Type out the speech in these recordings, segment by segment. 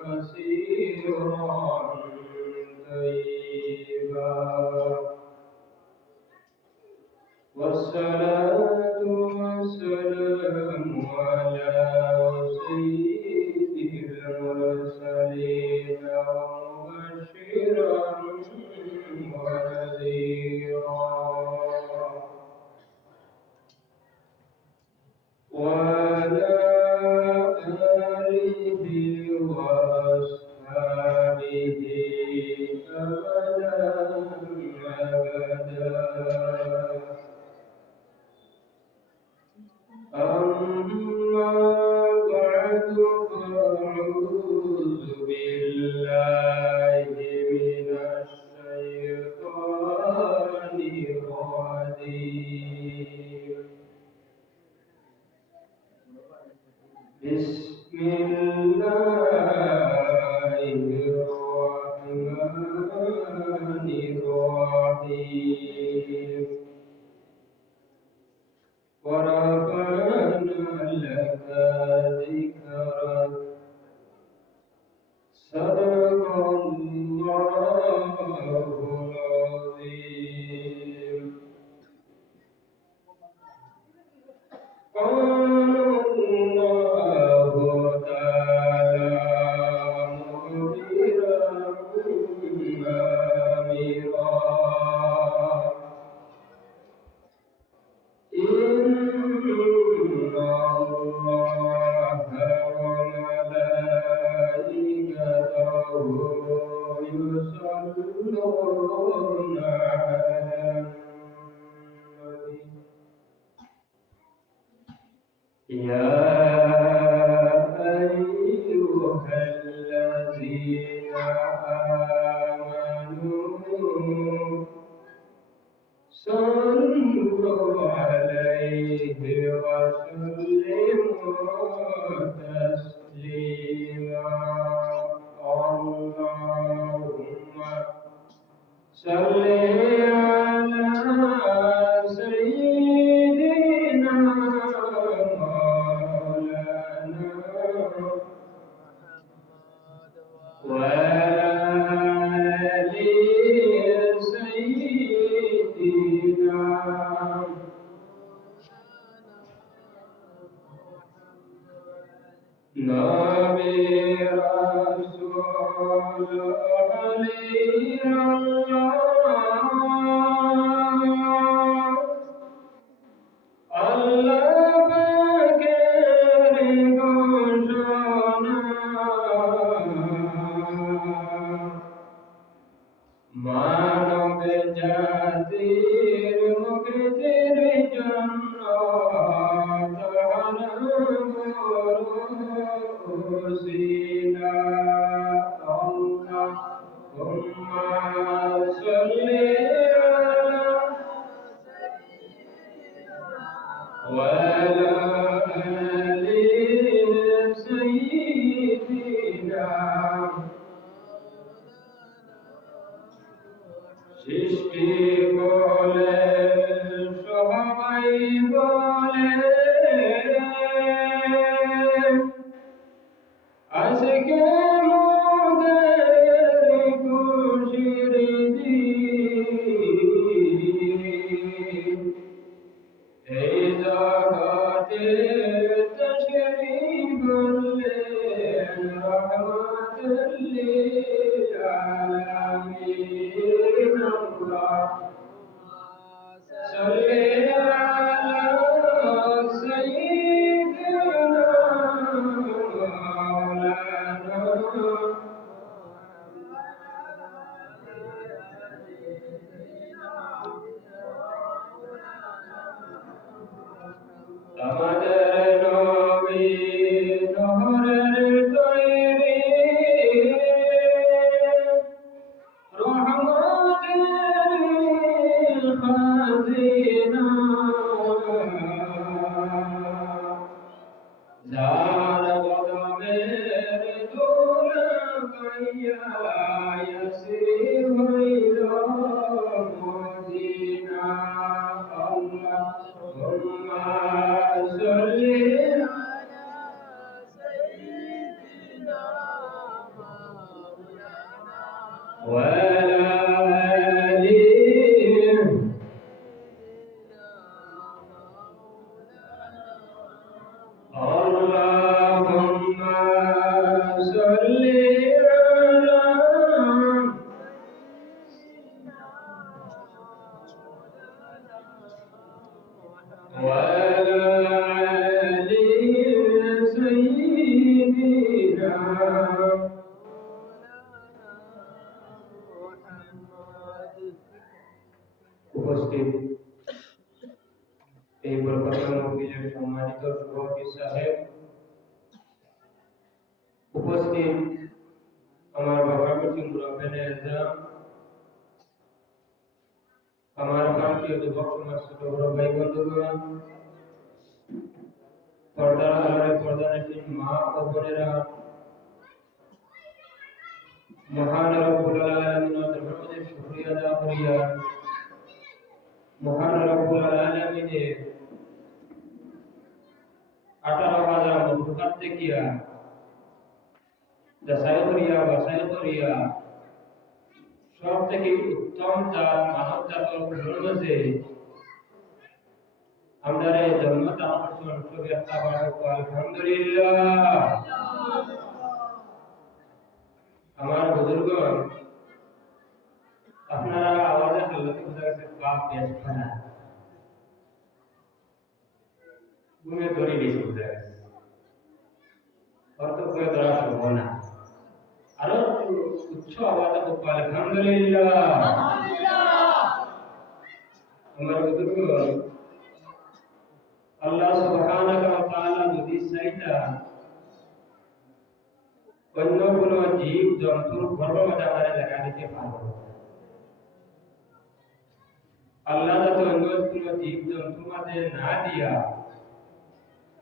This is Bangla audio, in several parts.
كثيرا طيبا والصلاة والسلام على سيد المرسلين مبشرا ونذيرا وعلى آله وأصحابه أبدا أبدا. أما بعد فأعوذ بالله من الشيطان الرجيم. بسم الله الرحمن الرحيم. ورفعنا لك ذكرك. صدق الله العظيم. قال الله تعالى مخبرا آمرا إن الله وملائكته يصلون على النبي يا أيها الذين آمنوا صلوا عليه وسلموا تسليما. اللهم صل على سيدنا مولانا وآل سيدنا نبي رسول علي الله بكر گوشانا মানব জাতির মুক্তির জন্য তাহার বরসিলা। আল্লাহুম্মা সাল্লি আলা ওয়া আলা আলি সাইয়্যিদিনা। সৃষ্টি বলে সবাই বলে আজকে মোদের খুশির দিন। এই জগতে তশরীফ আনলেন রহমাতুল লিল আলামিন। সাল্লি আলা সাইয়্যিদিনা মাওলানা আমাদের নবী নূরের তৈরি রহমতের খাজিনা। وعلى آله اللهم صل على وعلى آل سيدنا উপস্থিত এই বরকতের মফিজের সম্মানিত সভাপতি সাহেব, উপস্থিত আমার বাবার প্রতি মুরব্বিয়ানে আজম, আমার প্রান্তীয় যুবক সমাজ ছোট বড় ভাই বন্ধুগণ, পর্দার আড়ালে পর্দানশীল মা ও বোনেরা, মহান রব্বুল আলামিনের দরবারে শুকরিয়া আদা করিয়া মহান রব্বুল আলামিনের 18,000 মখলুকাত দেখিয়া যাচাই করিয়া বাছাই করিয়া সব থেকে উত্তম জাত মানব জাতের মাঝে আমরা জন্মদান করছেন সবে আলহামদুলিল্লাহ। আমার বুজুর্গগণ, আপনারা আওয়াজে হাল্লাতে বোঝা গেছে বাপ বেশ খানা ঘুমে ধরে বেশি বোঝা গেছে, অর্থ করে ধরা সম্ভব না। আরো উচ্চ আওয়াজে আলহামদুলিল্লাহ। আমার বুজুর্গগণ, আল্লাহ সুবহানাহু ওয়া তাআলা যদি চাইতা অন্য কোন জীব জন্তুর গর্ভে আমাদের জায়গা দিতে পারবে। আল্লাহ যাতে অন্য কোন জীব জন্তুর মাঝে না দিয়া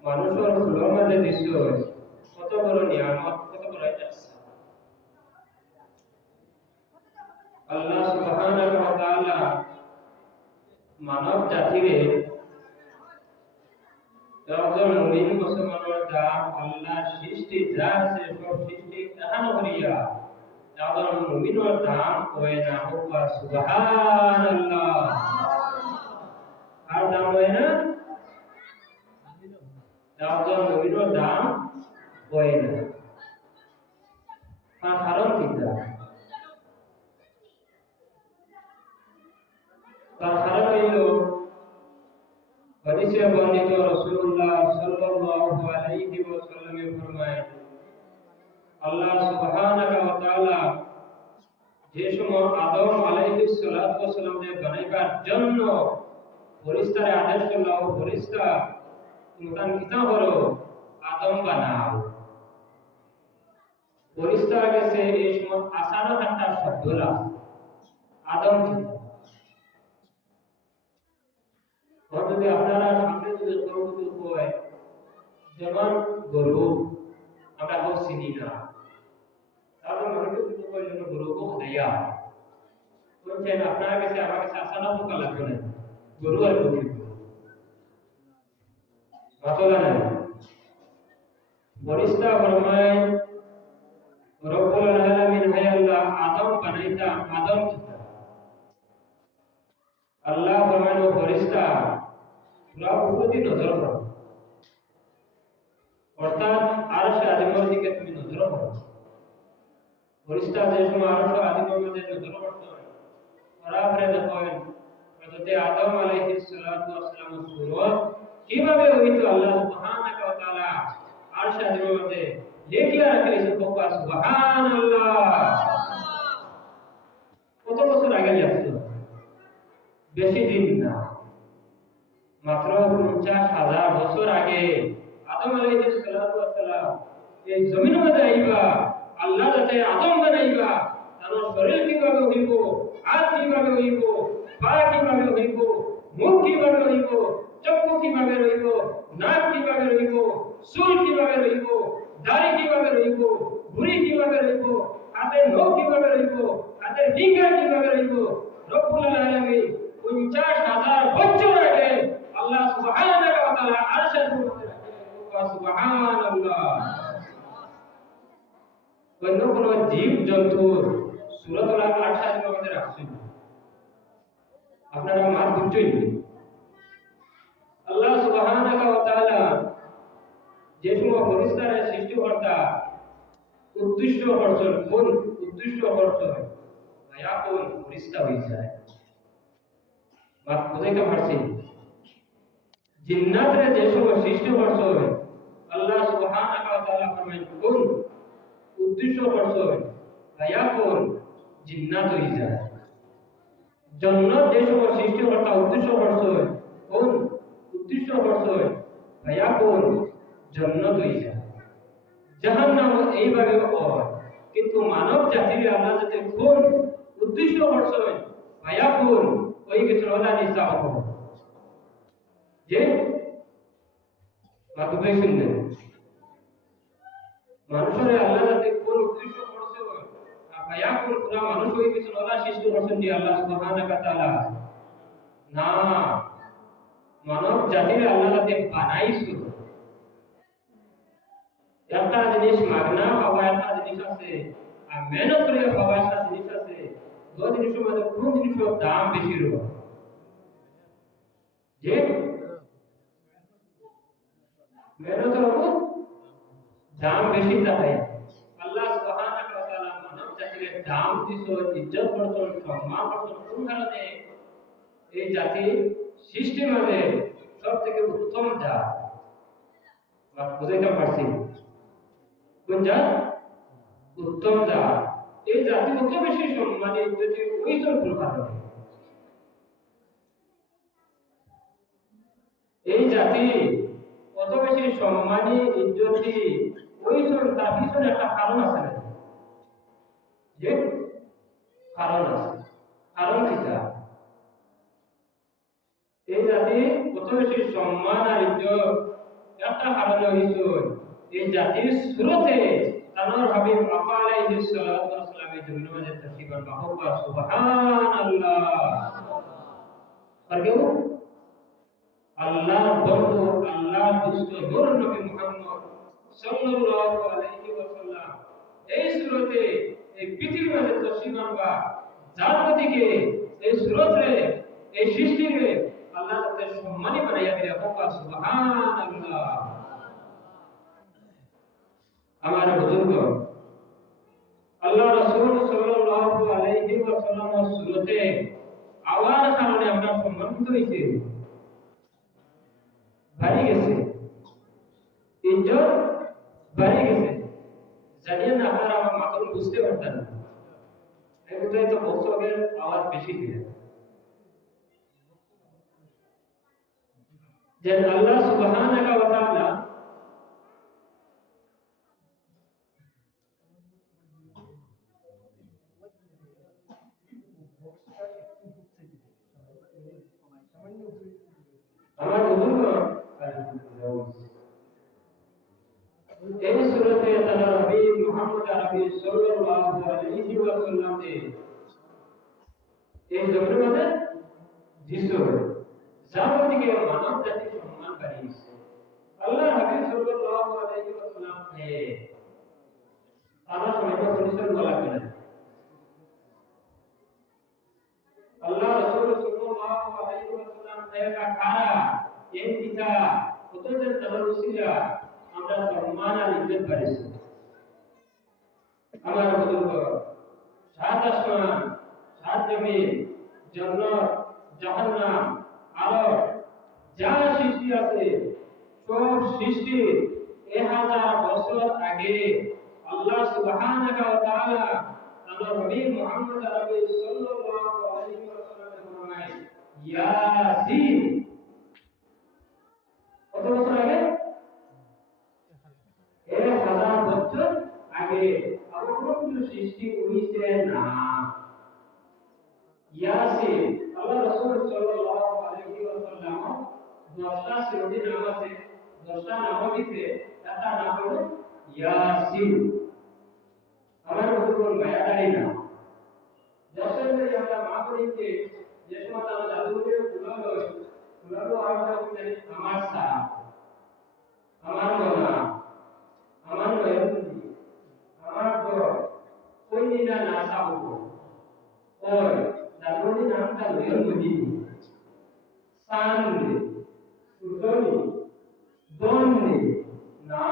মানুষের ফুলের মাঝে দিছ, কত বড় নিয়ামত, কত বড় ইহসান। আল্লাহ সুবহানাহু ওয়া তাআলা মানব জাতিরে একজন মুমিন মুসলমানের দাম আল্লাহ সৃষ্টি যা আছে সব সৃষ্টি এখানে করিয়া একজন মুমিনের দাম হয় না হোক সুবহানাল্লাহ। আর দাম হয় না, একজন মুমিনের দাম হয় না। তার কারণ কি? তার কারণ হইল হাদিসে বর্ণিত রাসূলুল্লাহ সাল্লাল্লাহু আলাইহি ওয়াসাল্লাম ফরমায়, আল্লাহ সুবহানাহু ওয়া তাআলা যে সময় আদম আলাইহিস সালাতু ওয়াস সালামকে বানাইবার জন্য ফেরেশতারে আদেশ করল, ফেরেশতা তোমরা কিতা করো, আদম বানাও। ফেরেশতার কাছে এই সময় আসানো একটা শব্দ লা আদম কি। যদি আপনারা সামনে যদি গরু হয়, যেমন গরু আমরা কেউ চিনি না, তারপর মানুষের কিন্তু জন্য গরুকে হদাইয়া বলছেন আপনার কাছে আমার কাছে আসানো পোকা লাগবে না, গরু আর গরু মাতলা নাই। ফেরেশতা ফরমায় রব্বুল আলামিন হে আল্লাহ আদম বানাইতা, আদম কিতা। আল্লাহ ফরমায় ও ফেরেশতা তোমরা উপরে নজর করো, অর্থাৎ আরশে আজিমের দিকে তুমি নজর করো। ফেরেশতা যে সময় আরশে আজিমের মধ্যে নজর করতেন, তারপরে দেখেন হযরত আদম আলাইহিস সালাতু ওয়াস সালামের সুরত কিভাবে হইতো আল্লাহ সুবহানাহু ওয়া তাআলা আরশে আজিমের মধ্যে লেখিয়া রাখলেন। সুবহানাল্লাহ। কত বছর আগে লাগতো? বেশি দিন না, মাত্র 50,000 বছর আগে আদম আলাইহিস সালাতু ওয়াস সালাম এই জমিনের মধ্যে আইবা, আল্লাহ যাতে আদম বানাইবা, তার শরীর কিভাবে হইব, হাত কিভাবে হইব, পা কিভাবে হইব, মুখ কিভাবে হইব, চক্ষু কিভাবে রইব, নাক কিভাবে রইব, চুল কিভাবে রইব, দাড়ি কিভাবে রইব, ভুঁড়ি কিভাবে রইব, হাতে নখ কিভাবে রইব, হাতে ফিঙ্গার কিভাবে রইব, রব্বুল আলামিন 50,000 বছর আগে আল্লাহ সুবহানাহু ওয়া তাআলা আরশের উপরে রাখলেন। সুবহানাল্লাহ। অন্য কোন জীব জন্তুর সূরাতুল আরশ আমাদের রাখছেন আপনারা মার বুঝছেন আল্লাহ সুবহানাহু ওয়া তাআলা যে সময় ফেরেশতারা সৃষ্টিকর্তা উদ্দেশ্য অর্জন কোন উদ্দেশ্য অর্জন মায়া কোন ফেরেশতা হয়ে যায় বাত বুঝাইতে পারছি জিন্নাতরে যে সময় সৃষ্টি অর্জন আল্লাহ সুবহানাহু ওয়া তাআলা ফরমান কোন উদ্দেশ্য অর্জন মায়া কোন জিন্নাত হয়ে যায় জন্নত যে সময় সৃষ্টিকর্তা উদ্দেশ্য অর্জন কোন উদ্দেশ্য অর্জন মায়া কোন জন্নত হয়ে যায় জাহান্নাম এইভাবে হয় কিন্তু মানব জাতির আল্লাহ যাতে কোন উদ্দেশ্য অর্জন মায়া কোন ওই কিছু হলা নিসা হবে যে মাতুবে শুনলেন মানুষের আল্লাহ যাতে কোন উদ্দেশ্য অর্জন মায়া কোন পুরা মানুষ ওই কিছু হলা সৃষ্টি অর্জন দিয়ে আল্লাহ সুবহানাহু ওয়া তাআলা না মানব জাতির আল্লাহ যাতে বানাইছে একটা জিনিস মাগনা পাওয়া একটা জিনিস আছে আর মেহনত করে পাওয়া একটা জিনিস আছে দুই জিনিসের মধ্যে কোন জিনিসের দাম বেশি রবে যে মেহনতের উপর দাম বেশি থাকে আল্লাহ সুবহানাহু ওয়া তাআলা মানব জাতির দাম দিছো ইজ্জত করতেন সম্মান করতেন কোন কারণে এই জাতি সৃষ্টি মাঝে সবথেকে উত্তম জাত বাত বুঝাইতে পারছি কোন জাত উত্তম জাত এই জাতি কত বেশি সম্মানী যদি ওই সব প্রকার এই জাতি কত বেশি সম্মানী ইজ্জতি ওই সব তার পিছনে একটা কারণ আছে না যে কারণ আছে কারণ কিটা এই জাতি কত বেশি সম্মান আর ইজ্জত একটা কারণ হইছে এই জাতির শুরুতে তানোর হাবিব আপা আলাইহিস সালাতু ওয়াস সালাম এই জমিনের মাঝে তশরিফ আনবা সুবহানাল্লাহ আর কেউ আল্লাহর বন্ধু আল্লাহর দুষ্ট নূর নবী মুহাম্মদ সাল্লাল্লাহু আলাইহি ওয়াসাল্লাম এই শুরুতে এই পৃথিবীর মাঝে তশরিফ আনবা যার প্রতিকে এই শুরুতে এই সৃষ্টিকে আল্লাহ তাদের সম্মানী বানাইয়া দিলে সুবহানাল্লাহ আমার বুজুর্গ আল্লাহ রাসূল সাল্লাল্লাহু আলাইহি ওয়াসাল্লামের সুরতে আওয়াজ কারণে আমরা সম্মানিত হইছি বাড়ি গেছে ইজ্জত বাড়ি গেছে জানিয়ে না আপনারা আমার মাতন বুঝতে পারতেন না এগুলোই তো বছরের আওয়াজ বেশি দিলেন যে আল্লাহ সুবহানাহু ওয়া তাআলা আমার বুজুর্গ এই সূরাতে তাআলা নবী মুহাম্মদ আরবি সাল্লাল্লাহু আলাইহি ওয়াসাল্লাম এই জমিনের মধ্যে যিশু জাগতিকে মানব জাতির সম্মান বাড়িয়েছে আল্লাহ হাবিব সাল্লাল্লাহু আলাইহি ওয়াসাল্লাম নে তারা সবাইকে পরিচয় বলা কেন আল্লাহ রাসূল সাল্লাল্লাহু আলাইহি ওয়াসাল্লাম একা খারা এই কিতা কতজন তাবরুসিরা আমরা সম্মান আর ইজ্জত বাড়িয়েছে আমার বুজুর্গ সাত আসমান সাত জমিন জান্নাত জাহান্নাম আলো যা সৃষ্টি আছে সব সৃষ্টি 1000 বছর আগে আল্লাহ সুবহানাহু ওয়া তাআলা তার নবী মুহাম্মদ আরবি সাল্লাল্লাহু আলাইহি ওয়াসাল্লাম ফরমায় ইয়াসিন কত বছর আগে 1000 বছর আগে আর কোনো সৃষ্টি হইছে না ইয়াসিন আল্লাহ রাসূল সাল্লাল্লাহু আলাইহি ওয়াসাল্লাম 10টা সূরাতে নাম আছে 10টা নাম দিতে একটা নাম হলো ইয়াসিন আমার উপর মায়াদারি না যখন আমরা মা করিতে যে সময় আমরা জাদুকে ফুলালো আর আমার সা আমার মনা আমার নয়ন আমার ঘর কই নিনা না সাবো ওই দাদুনি নামটা লইল মদি সাননি সুতনি দন্নি না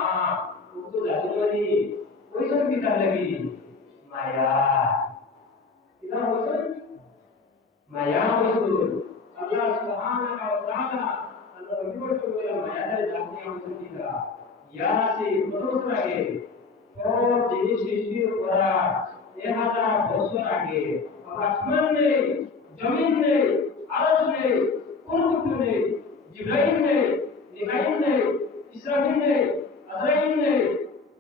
তো দাদুনি ওই সব কি তার লাগি মায়া এটা হইছে মায়া হইছে আল্লাহ সুবহানাহু ওয়া তাআলা আল্লাহ বিবর্ত করে মায়াদের জাতি হইছে কিরা ইয়াসি কত আগে সব জিনিস সৃষ্টি করা 1000 বছর আগে আসমান নেই জমিন নেই আরশ নেই কোন কিছু নেই জিবরাইল নেই মিকাইল নেই ইসরাফিল নেই আজরাইল নেই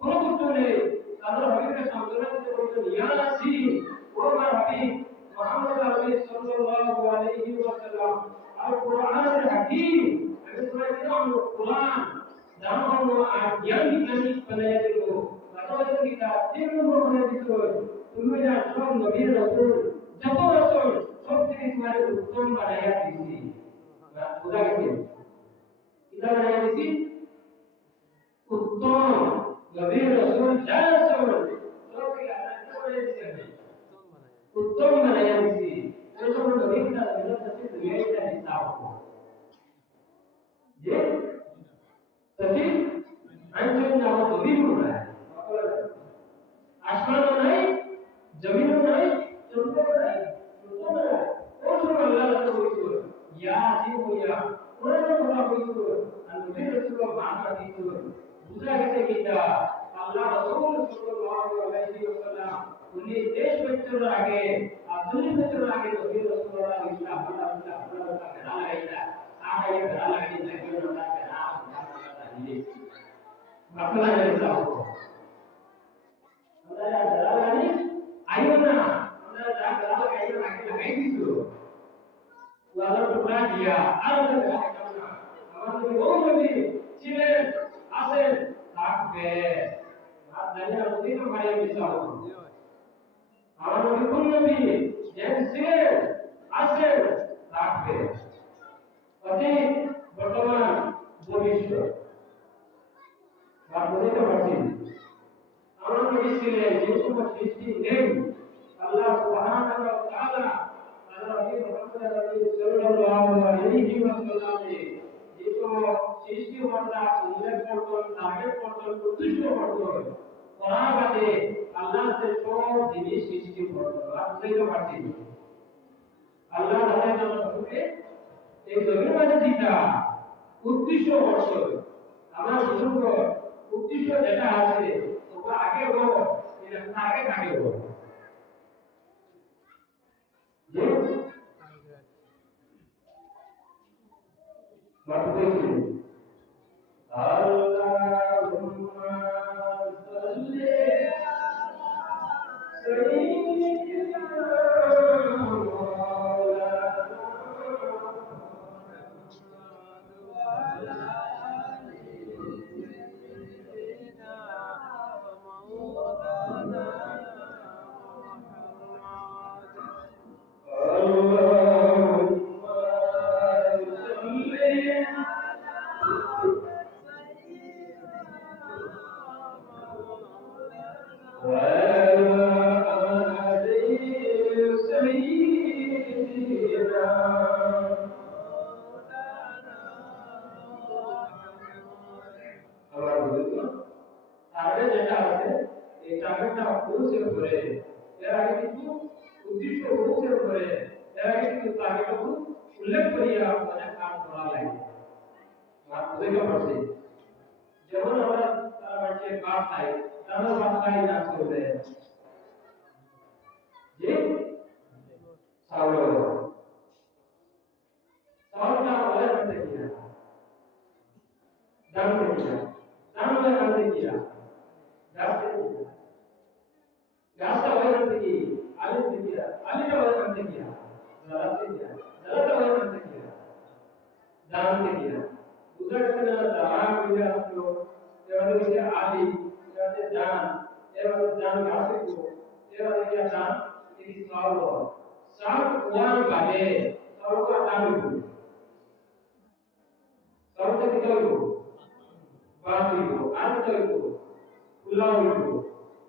কোন কিছু নেই আল্লাহ হাবিবের সামনে বলছেন ইয়াসিন ও আমার হাবিব মুহাম্মদ আরবি সাল্লাল্লাহু আলাইহি ওয়াসাল্লাম আল কুরআনুল হাকীম আমি বলেছিলাম কুরআন জানো আর জ্ঞান বিজ্ঞানী বানায়া দিল তাহলে কিটা 3 নম্বর বানায়া দিল তুমি যা সব নবীর রাসূল যত রাসূল সব থেকে তোমার উত্তম বানায়া দিছি বুঝা গেছে কিটা বানায়া দিছি উত্তম নবীর রাসূল যা রাসূল সব থেকে আলাদা বানায়া দিছি উত্তম বানায়া দিছি যখন নবীর রাসূল সাথে দুনিয়াটা হিসাব যে তাতে আইন না নবীর না আসমান নাই জমিন নাই চন্দ্র নাই সূর্য নাই ও সব আল্লাহ রাসূল হইতো ইয়াসিন হইয়া কোরআন বলা হইতো আর নবীর রাসূল বাণী দিতো বুঝা গেছে কিটা আল্লাহ রাসূল সাল্লাল্লাহু আলাইহি ওয়াসাল্লাম উনি 23 বছর আগে আর 40 বছর আগে নবীর রাসূলুল্লাহ ইসলাম আল্লাহ বেড়া লাগাইতা আগে বেড়া লাগাইতা কেন না বেড়া দিলে আপনারা জানেন আমরা বেড়া লাগাই আইও না আমরা যা বেড়া লাগাই আগে লাগাই দিছো ওয়ালা টুকরা দিয়া আর বেড়া লাগাই না আমাদের ওই নবী ছিলেন আছেন থাকবে আর জানি না ওই তো মারিয়া বিসাও আমার নবী কোন নবী যেন ছিলেন আছেন থাকবে অতীত বর্তমান ভবিষ্যৎ আর বুঝতে পারছি আমার নবী ছিলেন যে সময় সৃষ্টি নেই আল্লাহ সুবহানাহু ওয়া তাআলা আল্লাহ নবী মুহাম্মদ সাল্লাল্লাহু আলাইহি ওয়াসাল্লাম যে সময় সৃষ্টি হওয়া উল্লেখ করতেন টার্গেট করতেন উদ্দেশ্য করতেন করার বাদে আল্লাহ সে সব জিনিস সৃষ্টি করতেন আর বুঝতে পারছি আল্লাহ তাআলা এই জমির মাঝে দিতা উদ্দেশ্য করতেন আমার বুঝুন উদ্দেশ্য যেটা আছে ওটা আগে হো এটা আগে আগে হো যে বাত দেখি আল্লাহুম্মা সাল্লি আলা সাইয়্যিদিনা উল্লেখ করিয়া অনেক কাজ করা লাগে বুঝতে পারছি যেমন আমরা তারা বাড়ছে কাজ খাই তারা বাসায় না করবে যে চাউলটা ওদের মধ্যে কিনা দাম কিনা দাম ওদের মধ্যে কিনা গাছটা ওদের মধ্যে কি আলু কিনা আলুটা ওদের মধ্যে কিনা জ্বালাটা ওদের মধ্যে কিনা দাম কিনা বুঝা গেছে না দাম মিলে আসলো এবারে হচ্ছে আলি এবারে জান গাছে কো এবারে কি জান এই চাউল চাউল ওয়ান বাদে চাউলটা দাম হইব চাউলটা কি হইব বাদ হইব আর কি হইব পোলাও হইব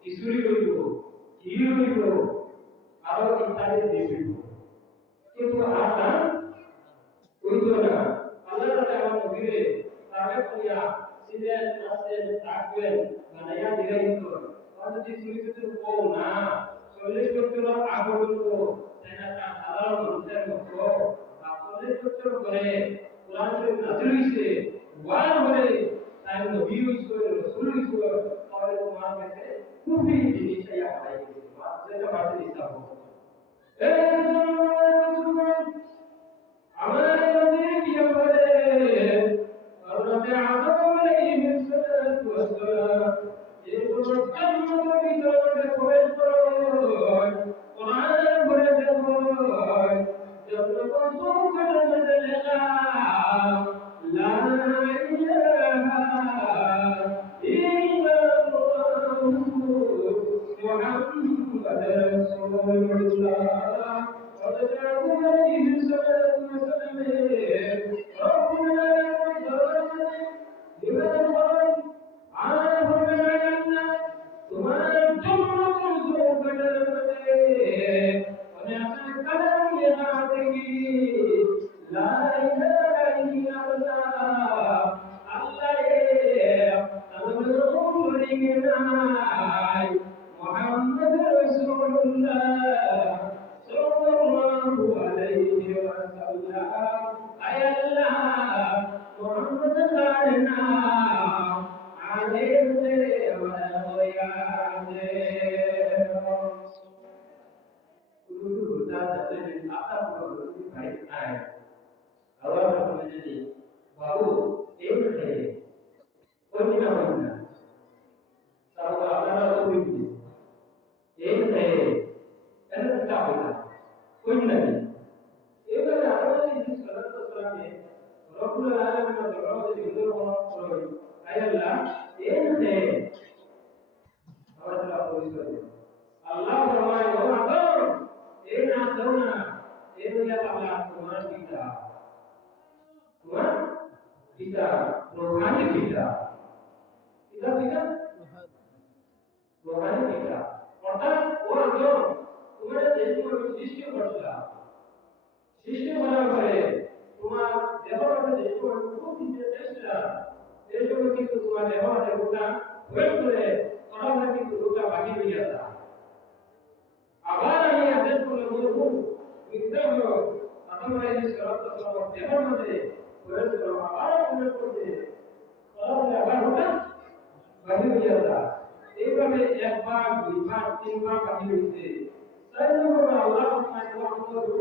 খিচুড়ি হইব ক্ষীর হইব আরো ইত্যাদি দিবে কিন্তু আসান হইতো না। আল্লাহ তাআলা আমার নবীরে তাবে করিয়া সিলেন নাসেন থাকবেন বানাইয়া দিলাইতো যদি সুরিত কও না 40 বছর আগর তো সেনাটা সাধারণ মানুষের মতো 40 বছর পরে কোরআন শরীফ নাযিল হইছে ওয়ার পরে তাই নবী হইছে রাসূল হইছে তাহলে তোমার কাছে খুবই জিনিস আইয়া হয় যেটা বাড়তে দিতাম আমার নবী কি বলে হযরত আদম আলাইহিস সালাতু ওয়াস সালাম যে জান্নাতের ভিতরে প্রবেশ করে কোরআন পড়ে দেয় যত সুখের মধ্যে লেখা লা ইলাহা ইল্লাল্লাহু মুহাম্মাদুর রাসূলুল্লাহ Muhammad Rasulullah sallallahu alaihi wasallam ayallah Muhammad kharna alayhi wa yade guru ta jate apa guru bhai aaye awal menjadi babu ek hai koi na hoina सब आपका कोई एक है ऐसा क्या होगा कोई नहीं एक बार आपने इस गलत सलाह में रब्बुल आलमीन ने दरवाजा से हिंदू बना करो आय अल्लाह एक है और अल्लाह को इसको अल्लाह फरमाए हो आदम ए ना दोना ए या अल्लाह तुम्हारा पिता रूहानी पिता पिता rohani পিতা অর্থাৎ ও একজন তোমার দেশকে সৃষ্টি করছিল সৃষ্টি করার পরে তোমার দেহটাকে দেশকে খুব দিতে চেষ্টা দেশকে কিন্তু তোমার দেহটাকে গোটা হয়ে করে করার কিন্তু গোটা বাকি হয়ে যাতা আবার আমি আদেশ করলে বলবো মিথ্যা হলো আপনারা এই সরলতা সরল দেহের মধ্যে হয়ে গেল আবার প্রবেশ করতে করার আবার গোটা বাকি হয়ে যাতা এইভাবে একবার দুইবার তিনবার বাকি হইছে তাই জন্য আল্লাহ সুবহানাহু ওয়া তাআলা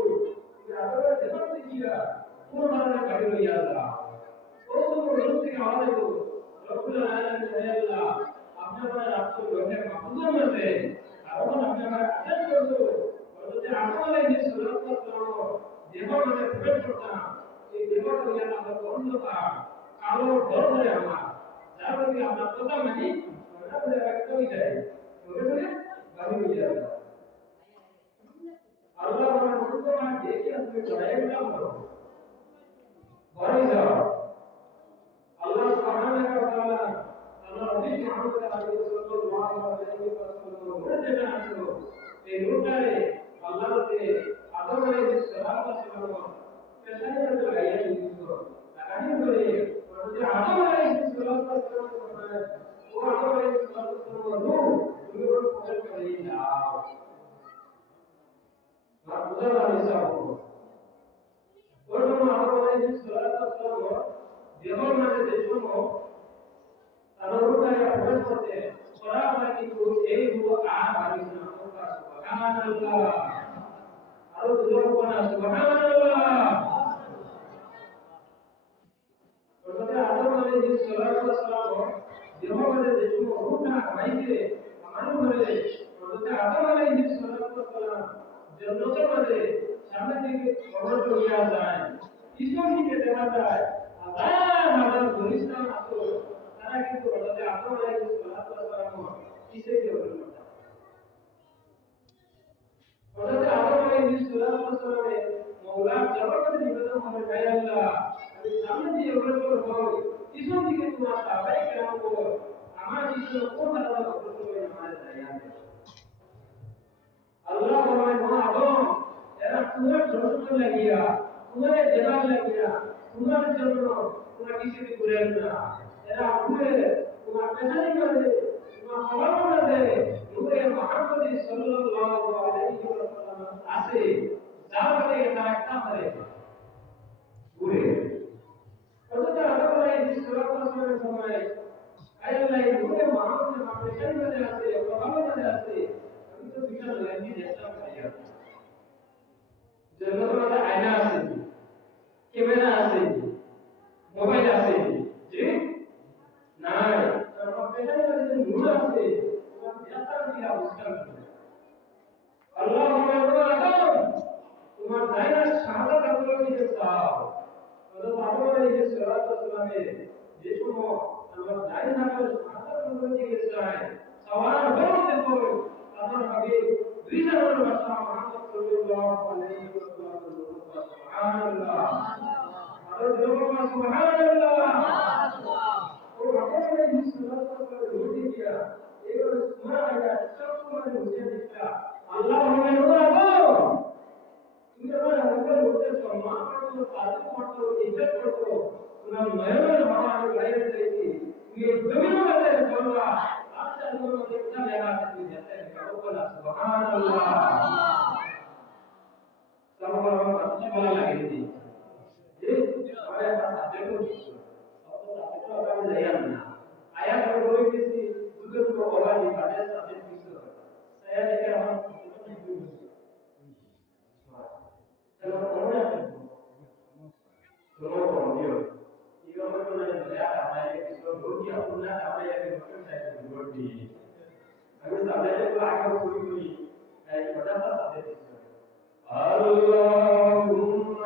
আপনারা দেখতে দেখিয়া কোন ধরনের বাকি হইয়া যা ও সময় রূপ থেকে আওয়াজ হলো রব্বুল আলামিন আল্লাহ আপনারা রাষ্ট্র লোকের মাহফুজের মধ্যে এখন আপনারা আদেশ করছো হযরত আদম আলাইহিস সালাম যেভাবে আমাদের প্রবেশ করতাম এই দেবতা হইয়া আমাদের অন্ধকার কালো ঘর ধরে আমার যার প্রতি আমরা কথা মানি Allah menentukan dia yang berjaya dalam barisan Allah Subhanahu wa taala Allah Nabi Muhammad sallallahu alaihi wasallam berjaya itu enutare Allah te Adam alaihi salam kesana berjaya itu akan boleh berjaya Adam alaihi salam वो आगे वाले संबंध नो दुनिया को पकड़ कर ले जाओ ना उधर वाले सब और तुम आगे वाले संबंध देवर माने देशों को अनूठा या प्रवेश करते हैं बराबर की तो एक वो आ वाली संबंधों का सुभान अल्लाह और दुनिया को ना सुभान अल्लाह और कहते आदम अलैहिस्सलाम যেভাবে দেশকে রূপনা হইছে আমার ঘরে হযরত আদম আলাইহিস সালাম জান্নাতের মধ্যে সামনে থেকে খবর হইয়া যায় ঈশ্বর দিকে দেখা যায় আল্লাহ ফেরেশতা আসো তারা কিন্তু হযরত আদম আলাইহিস সালাম কিসে কে বলল হযরত আদম আলাইহিস সালামের মওলা জবাবে নিবেদন করে যায় আল্লাহ আমি সামনে দিয়ে অগ্রসর হই ঈশ্বর দিকে তোমার সাহাবায়ে কেরাম को हमारे जीवन को कोई तरह का प्रश्न नहीं हमारे तैयार है अल्लाह फरमाए वहां লাগিয়া তোমার দেবার লাগিয়া তোমার জন্য তোমার কিছু করেন না এরা ঘুরে তোমার পেছনে করে তোমার খবর করে নূরে মুহাম্মদ সাল্লাল্লাহু আলাইহি ওয়াসাল্লাম আছে যার বলে তারা একটা করে ঘুরে কতটা আদর এই সাল্লাল্লাহু সময় আল্লাহ নূরে মুহাম্মদ আমার পেছনে করে আছে খবর করে আছে আমি তো বিশাল লাগি দেখতাম ভাইয়া জন্নত মাঝে আয়না আছে ক্যামেরা আছে মোবাইল আছে জি নাই আমার পেছনে যে নূর আছে তোমার যাত্রা দিয়ে আবিষ্কার করে আল্লাহ আদম তোমার দায়রা শাহাদাত আল্লাহ দিতে চাও হযরত আদম আলাইহিস সালাতু ওয়াসালামের যে সময় আল্লাহ দায়রা শাহাদাত আল্লাহ দিতে চায় সওয়াল হয়ে দেখো আদম আগে দুই জনের ভাষা মুহাম্মদ সাল্লাল্লাহু আলাইহি ওয়াসাল্লাম সুবহানাল্লাহ আর জোরে সুবহানাল্লাহ और हमारे इस सुन्नत पर रोटी किया एक और सुना आया सब पर मुझे दिखा अल्लाह हमें रोना दो तुम जब हमको रोते सम्मान करते हो तारीफ करते हो इज्जत करते हो तुम नए हमारे गायब देती ये जमीन में है बोलवा आज से हम लोग देखना लगा सकते जाते हैं करो बोला सुभान अल्लाह सब पर हम अच्छी बोला लगी थी ये हमारे पास आते हो ayat berburu kisi juga untuk orang di pada saat itu saya dengar orang itu kalau orang itu kalau orang dia ia orang yang berada apa yang itu roti apa apa yang itu saya roti kami sampai itu agak buru pada saat itu Allahumma salli Allah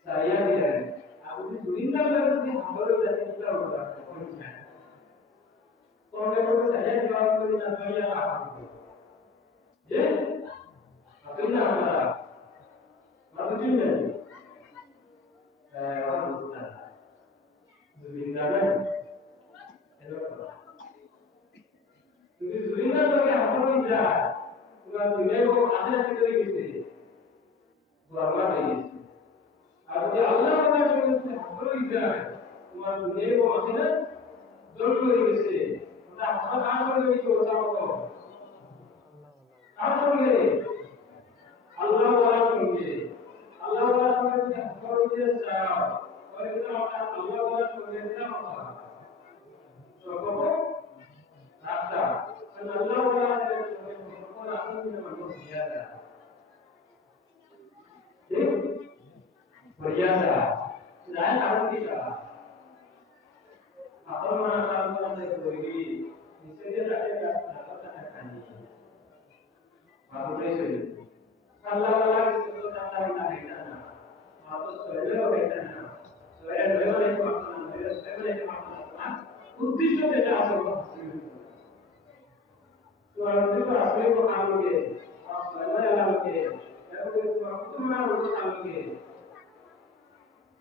Saya tidak. Aku disulitkan dari hamba dari kita orang. Kalau saya jawab dengan saya apa? Ya, apa ini apa? Apa juga? Orang Islam. Zulindana. Jadi Zulindana bagi apa bisa? Tuhan dunia itu ada kita gitu. Tuhan ada gitu. Artinya Allah mengajarkan apa bisa? Tuhan dunia itu maksudnya जोड़ से मतलब आप लोग भी तो बताओ आप लोग ये अल्लाह वाला सुनिए अल्लाह वाला सुनिए और ये साहब और इतना होता अल्लाह वाला सुनिए इतना होता तो को रास्ता तो अल्लाह वाला को रास्ता में मतलब किया था ठीक बढ़िया था सुनाया था की था apa mana kalau kita beri misalnya ada apa tadi aku beri kalau lagi itu tanda kita atau soalnya kita soalnya itu apa uddisho যেটা আছে তো আমি তো আসলে তো কামকে আসলে আলামকে এবং তোমার উপর কামকে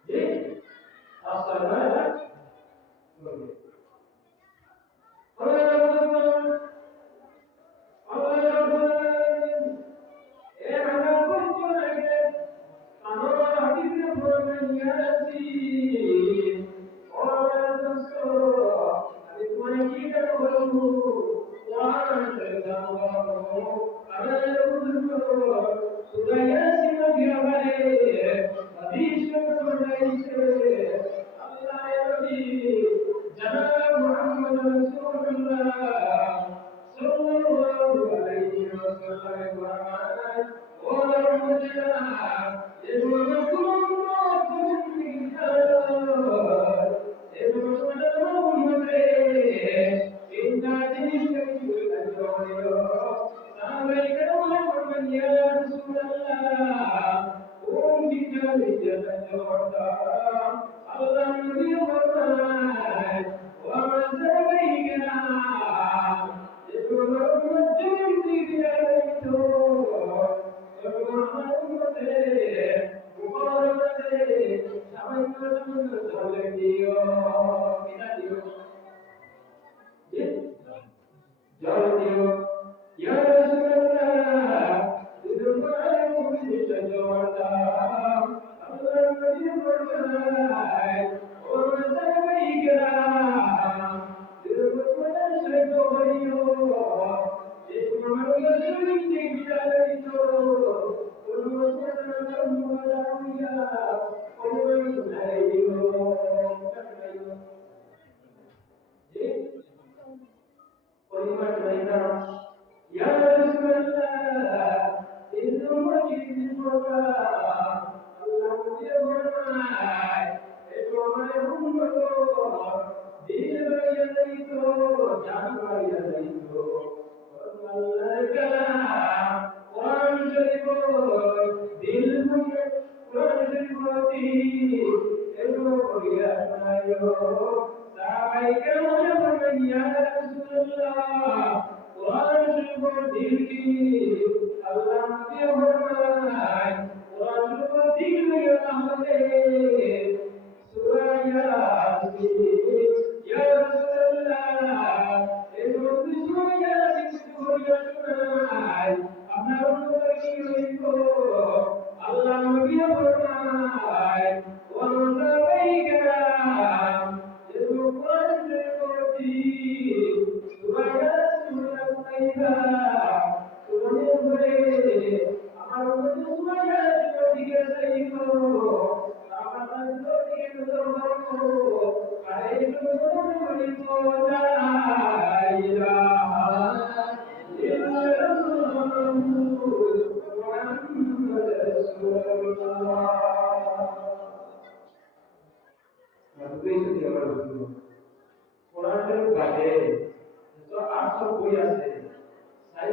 জি আসলে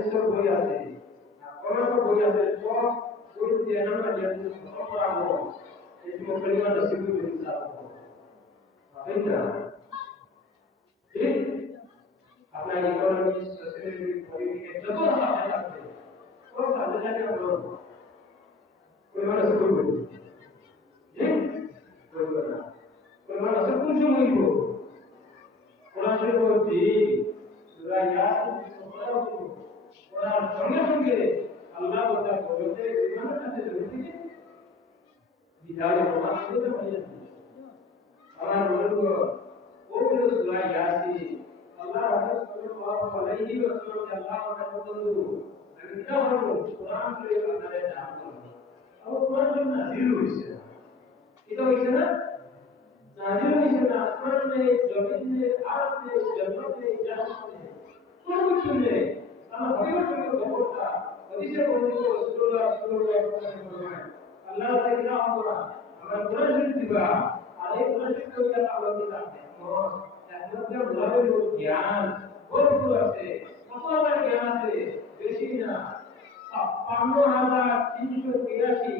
হাদিসের বই আছে কোরআন বই আছে সব বই দিয়ে আমরা জানি খতম করাবো এই মুসলমান নসিব করে দিতাম তাই না ঠিক আপনার ইকোনমিক্স সোশিয়োলজি পলিটিক্স যত সাবজেক্ট আছে সব সাবজেক্টে আমরা কোরআন নসিব করে ঠিক কোরআন নসিব কোন সময় হইব কোরআন শরীফ বলছি সূরা ইয়াসিন কোরআন সঙ্গে সঙ্গে আল্লাহ বলতে বলতে ইমানের সাথে জড়িত বিধায় প্রমাণ করতে পারে আমার বলবো ও সূরা ইয়াসিন আল্লাহ রাসূল সাল্লাল্লাহু আলাইহি ওয়াসাল্লাম আল্লাহ বলতো আমি কি বলবো কোরআন শরীফ আপনাদের নাম করব আর কোরআন তো নাযিল হইছে এটা হইছে না नाज़िल हुई से आसमान में जमीन में आग में जन्नत में जहन्नम में सब कुछ में हम हकीकत में होता हदीस बोलने को रसूलुल्लाह सल्लल्लाहु अलैहि वसल्लम अल्लाह से क्या होगा हमें कुरान शरीफ दिया आले कुरान शरीफ को क्या अल्लाह देता है और अहमद का बुलावे को ज्ञान बहुत पूरा से अपना ज्ञान से बेशी ना 55383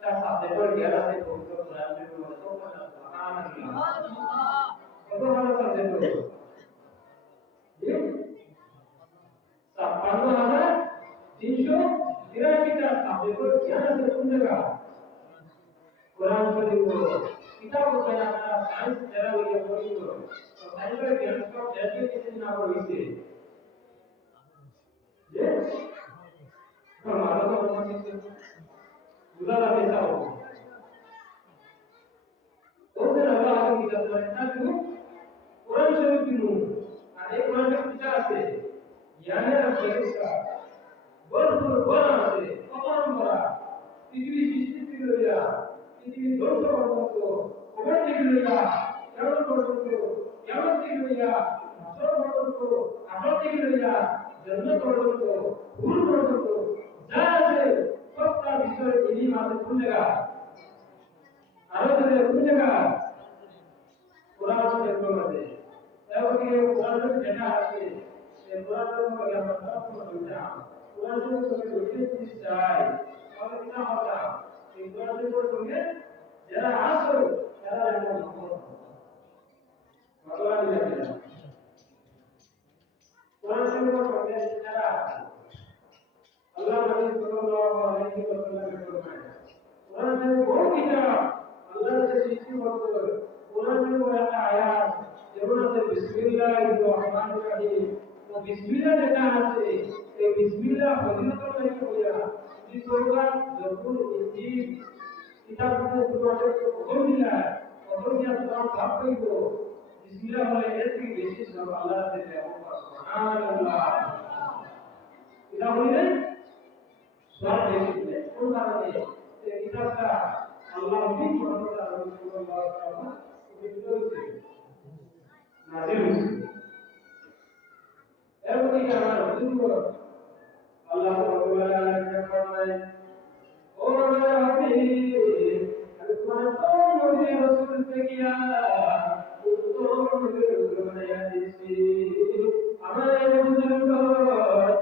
का सब्जेक्ट और ज्ञान से पवित्र कुरान शरीफ में तो কত ভালো সাবজেক্ট হলো ঠিক 55383 টা সাবজেক্ট জ্ঞান আছে কোন জায়গা কোরআন শরীফ কিতাব বলে আপনারা সায়েন্স যারা ওই পড়িলো তো সায়েন্সের জ্ঞান সব জাতীয় কিছু না হইছে যে আমাদের মনে বুঝা যাবে তাও ওদের আল্লাহ কি বলেন না তুমি কোরআন শরীফ দিনু আর এই কোরআনের কিতাব আছে জ্ঞানের পরীক্ষা বড় বড় আছে কত নম্বর পৃথিবী সৃষ্টি থেকে লইয়া পৃথিবী ধ্বংস পর্যন্ত কবর থেকে লইয়া কেমন পর্যন্ত কেমন থেকে লইয়া হাসর পর্যন্ত হাসর থেকে লইয়া জান্নাত পর্যন্ত ভুল পর্যন্ত যা আছে সবটা বিষয়ের ইলম আছে কোন জায়গা আরো কোন জায়গা কোরআন শরীফের মধ্যে এবং এই কোরআন শরীফ যেটা আছে এই কোরআন শরীফের মধ্যে আমরা সব বুঝা কোরআন শরীফের মধ্যে বুঝতে চাই তাহলে কি হবে এই কোরআন শরীফের সঙ্গে যারা আসল তারা এরকম ভগবান দিলেন কোরআন শরীফের সঙ্গে যারা আল্লাহ নবী সাল্লাল্লাহু আলাইহি ওয়াসাল্লাম ফরমায় কোরআন শরীফ বহু কিতাব আল্লাহ से সৃষ্টি করতে কোরআন শরীফের একটা আয়াত যেমন আছে বিসমিল্লাহির রহমানির রহিম তো বিসমিল্লাহ যেটা আছে এই বিসমিল্লাহ ফজিলত থেকে বলা যে কোরআন যখন ইনজিল কিতাবকে পুরোটা হুকুম দিলা তখন কি আপনারা ভাব কইব বিসমিল্লাহ বলে এর থেকে বেশি সব আল্লাহ থেকে সুবহানাল্লাহ এটা বললেন সব বেশি কোন কারণে এই কিতাবটা আল্লাহ নবী মুহাম্মদ সাল্লাল্লাহু আলাইহি ওয়াসাল্লাম নাযিল হয়েছে এরপরে আমার হুজুর আল্লাহ রাব্বুল আলামিন ফরমায় ও নবী আমি তোমার নবী রাসূল থেকে উত্তম নবী রাসূল বানায়া দিয়েছি আমার হুজুর ফরমায়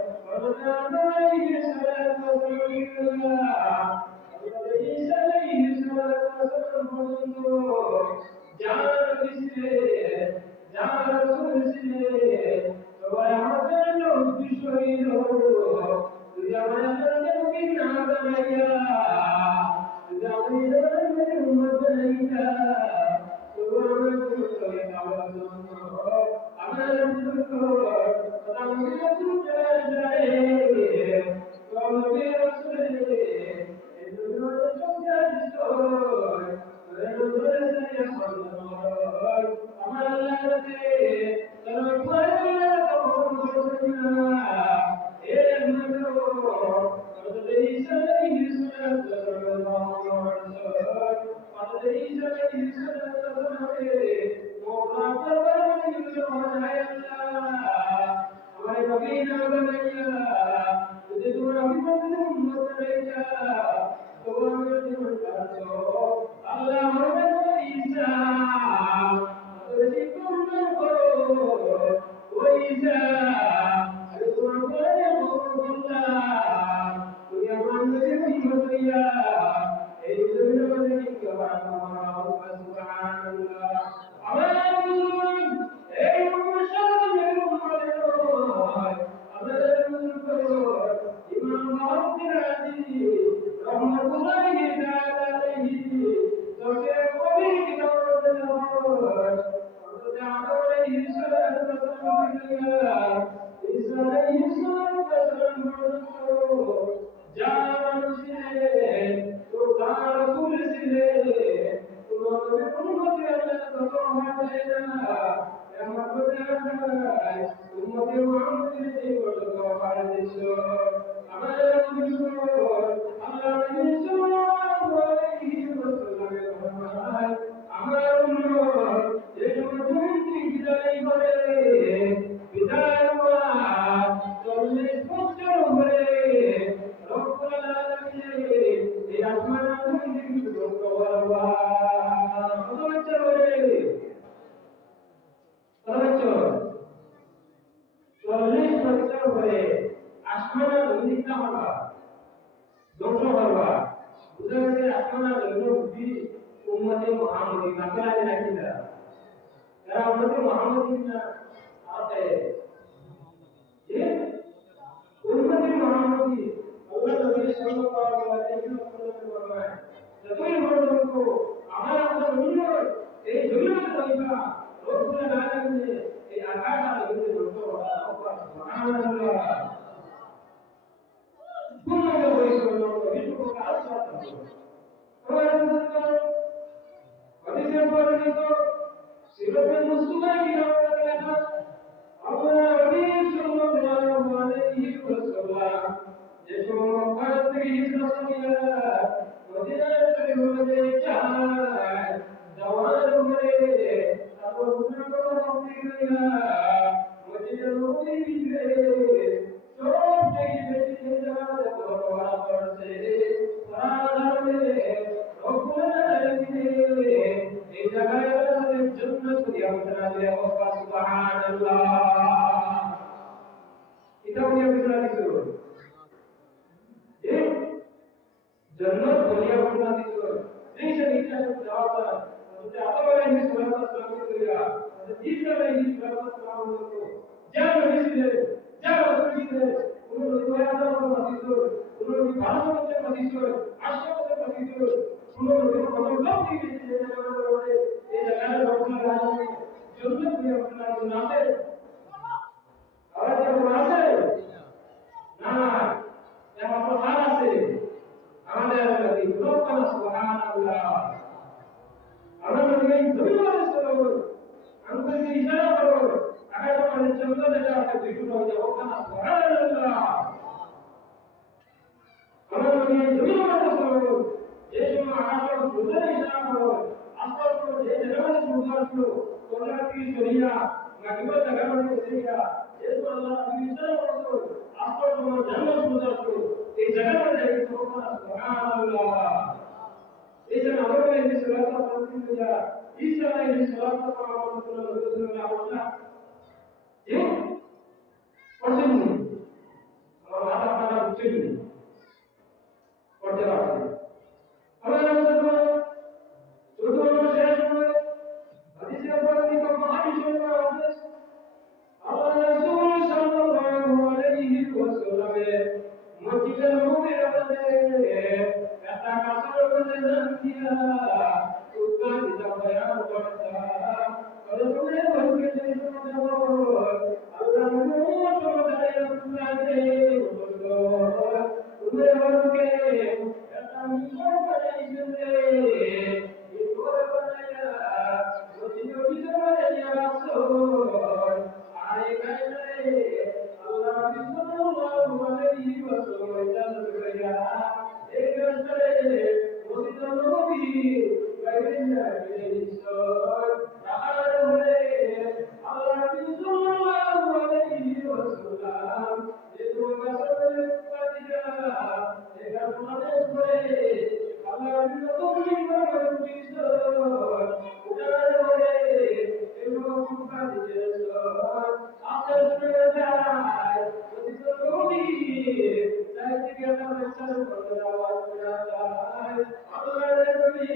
আলাইহি সাল্লাতু ওয়াসাল্লাম ঈসা আলাইহি সাল্লাম পর্যন্ত যারা নবী ছিলেন যারা রাসূল ছিলেন সবাই আমাদের নবী শহীদ হলো তুই আমাদের নবী না বানাইয়া তুই আমাদের উম্মত বানাইয়া তুই আমাদের নবী আমার নবী কথা নবী রাসূল যায় নবী রাসূল সুবহানাল্লাহ। আমার বুজুর্গ এই মুশাররফের উম্মতের নয়, আমাদের বুজুর্গ ইমাম মাহমুদ আজিজ রহমাতুল্লাহি তাআলা আলাইহি সবচেয়ে কবি কিতাব রচনা হযরত আদম আলাইহিস সালাতু ওয়াস সালাম থেকে ঈসা আলাইহিস সালাতু ওয়াস সালাম পর্যন্ত যারা মানুষ ছিলেন তো তারা রাসূল ছিলেন। তোমাদের উম্মতে আল্লাহ কত হয় না একমাত্র আল্লাহ উম্মতে মুহাম্মদের এই কত হয় দিছো। আমাদের বুজুর্গ আল্লাহ নবী সাল্লাল্লাহু আলাইহি ওয়াসাল্লামের ফরমান, আমার উম্মত যে সময় বিদায় করে বিদায় হওয়া 40 বছর হলে রব্বুল আলামিন এই আসমান থেকে কিছু করবা কত বছর হলে 40 বছর হলে আসমান নির্মিত হওয়া ধ্বংস হওয়া বুঝা গেছে। আসমান বুদ্ধি উম্মতে মুহাম্মদী মাত্রা নাকি না এরা উম্মতে মুহাম্মদী না আছে যে উম্মতে মুহাম্মদী আল্লাহ নবী সাল্লাল্লাহু আলাইহি ওয়াসাল্লাম ফরমায় যতই বড় হোক আমার আপনার উম্মত এই দুনিয়াতে রইবা রব্বুল আলামিন এই আকাশ আর জমিনের ধ্বংস হওয়া সুবহানাল্লাহ। কুল্লু বৈশাল্লাহ বিষ্ণু কাজ করতে আমাদের হাদিসে বর্ণিত সিরাতুল মুসলিমা কি লেখা আল্লাহ নবী সাল্লাল্লাহু আলাইহি ওয়াসাল্লাম যে সময় মক্কা থেকে হিজরত করে মদিনা শরীফে যায় যাওয়ার পরে তারপর মদিনা থেকে মদিনা নবীতে সব থেকে বেশি যাওয়ার দরকার পড়ছে। রব্বুল আলামিন এই জায়গায় আমাদের জান্নাত দিয়ে ঘোষণা দিয়ে সুবহানাল্লাহ। এটা উনি ঘোষণা দিয়েছিল যে জান্নাত বলিয়া ঘোষণা দিয়েছিল। এই যে ইতিহাস দেওয়া যে আদম আলাইহিস সালাম করিয়া ঈসা আলাইহিস সালাম যা নবী ছিলেন যা রাসূল ছিলেন কোন নবী আদম মাসিদ কোন নবী ভালো মতে মাসিদ আশরাফে মাসিদ কোন নবী কত লোক থেকে এই জায়গায় রব্বুল আলামিন জান্নাত দিয়ে ঘোষণা দিয়েছেন। আছে আর কেউ আছে না একমাত্র হার আছে আমাদের নবী রব্বানা সুবহানাল্লাহ। আমরা নবী জমিনে চলো আমাদেরকে ইশারা করো আকাশ আমাদের চন্দ্র দেখা আছে বিশুদ্ধ হয়ে যাও রব্বানা সুবহানাল্লাহ। আমরা নবী জমিনে চলো যে সময় আকাশ সূর্যের ইশারা করো আসল করো যে জায়গায় সূর্য আসলো তোমরা কি সরিয়া মাগরিব জায়গা মানে সরিয়া এসো আল্লাহ নবী ইশারা করো আসল সময় জান্নাত সূর্য আসলো এই জায়গা মানে যাই রব্বানা সুবহানাল্লাহ। এই যে আদম আলাইহিস সালাম থেকে ঈসা আলাইহিস সালাম পর্যন্ত যে পড়ছেন আমার মাথা আপনারা বুঝছেন পড়তে পারছেন। আমরা ছোট শেষ করে হাদিসের বর্ণিত মহাবিশ্বর হাদিস আল্লাহ রাসূল সাল্লাল্লাহু আলাইহি ওয়াসাল্লামের মসজিদের নববীর মধ্যে একটা কাসর মধ্যে দিয়া উত্তর দিতে বয়ান করতা আল্লাহর বরকে দিয়ে আল্লাহ নবী সাল্লাল্লাহু আলাইহি ওয়াসাল্লাম উমরে বরকে একটা মিশন বানাইছেন এই করে বানাইয়া মসজিদের ভিতরে নিয়ে রাসূল আয় গায়ে আল্লাহ নবী সাল্লাল্লাহু আলাইহি ওয়াসাল্লাম জান্নাত করিয়া এই রাস্তায় মসজিদের নববী বাইরে নিয়ে গেছেন। তাহার হলে আল্লাহ নবী সাল্লাল্লাহু আলাইহি ওয়াসাল্লাম যে তোমাকে কাদিয়া এটা তোমাদের করে আল্লাহ নবী নবী করে দিয়েছেন। উঠার হলে এগুলো কুফা দিয়েছেন আকাশ করে যায় মসজিদের নবী চাই থেকে আমরা চালু করে আওয়াজ করে যায় আল্লাহ নবী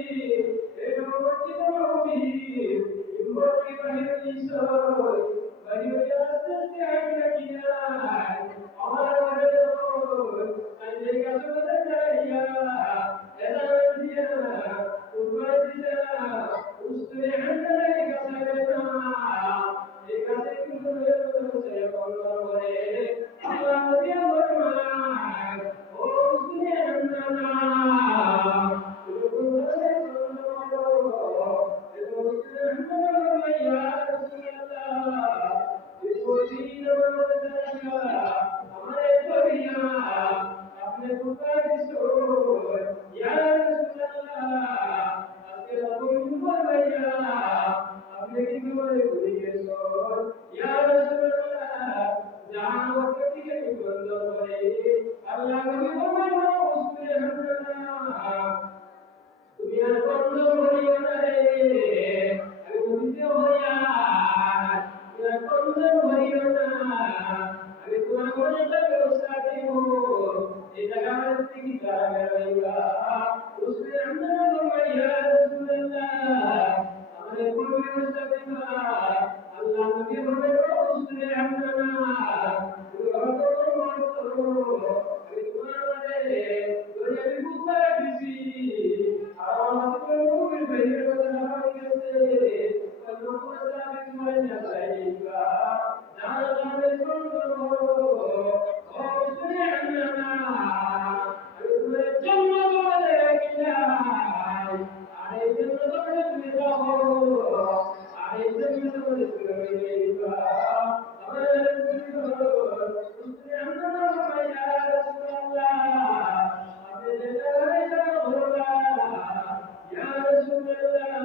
কি করে ভুলে গেছো ইয়া রাসূলুল্লাহ জান ওকে থেকে বন্ধ করে আল্লাহ নবী বলেন উসরে হামদনা তুমি আর বন্ধ করিও না রে আমি নবীতে হইয়া তুমি আর বন্ধ করিও না আমি তোমার মনটা ব্যবস্থা দেব এই জায়গার থেকে যারা বেরোইবা উসরে হামদনা ইয়া রাসূলুল্লাহ আমাদের কোন ব্যবস্থা দিবা আল্লাহ নবী বলেন উসরে হামদনা তুমি অত করো আমি তোমার মাঝে দরিয়াবি বুঝবা দিছি আর আমার তো নবীর বাইরে কথা না হইছে কত কথা আমি তোমার না চাইবা না জানে সুন্দর ও উসরে হামদনা আমি তোমার জান্নাত বলে রাখিলাম আর এই জান্নাত বলে তুমি যাও আর এই জান্নাত বলে তুমি যাইবা আমার উসরে হামদনা ইয়া রাসূলুল্লাহ আপনি জায়গায় ধরবা ইয়া রাসূলুল্লাহ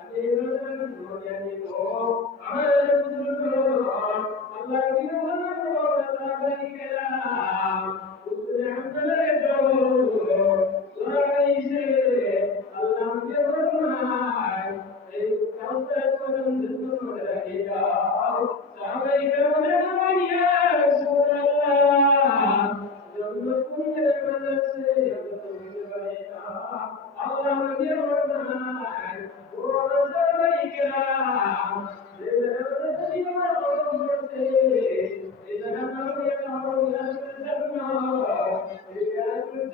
আমি রসুল দুনিয়া নিব আমার রসুল আল্লাহ কি বলেন সাহাবায়ে কেরাম উসরে হামদনা দাও লাইসে আল্লাহ কে ফরমায় এই কাজটা করেন যখন রাখে যাও সাহাবায়ে কেরাম বলেন ইয়া রাসূলুল্লাহ যখন তুমি বলেছে তুমি বলে না আল্লাহ নবী ফরমায় ও সাহাবায়ে কেরাম এই জায়গাটা কি আমার কথা বলছে এই জায়গাটা আমি একটা আমার জান্নাত এই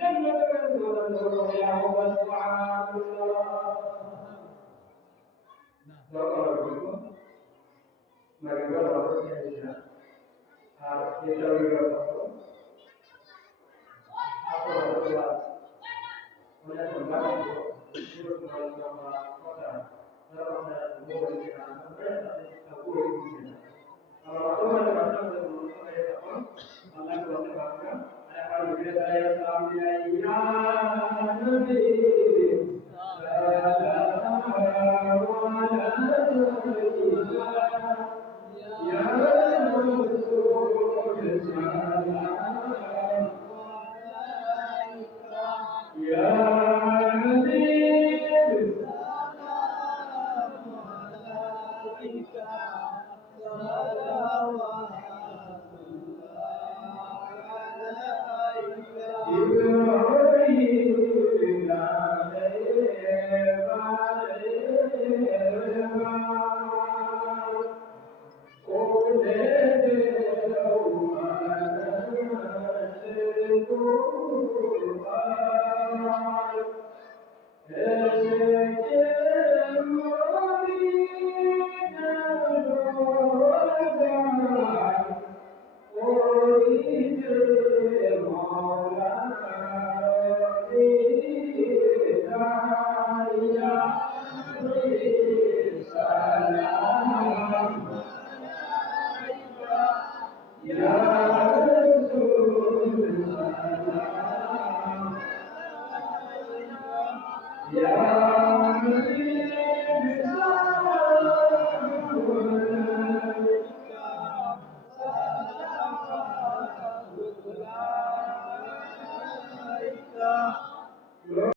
জান্নাতের কথা ইয়া আল্লাহ সুবহানাল্লাহ Mari kita berdoa kita berdoa apa berdoa mulai kembali suruh kembali kepada kota dalam mohon kita mereka aku ini kalau aku merasa berdoa kepada Allah kuasa bangga ada hal yang saya salam ya Nabi Ya Rasul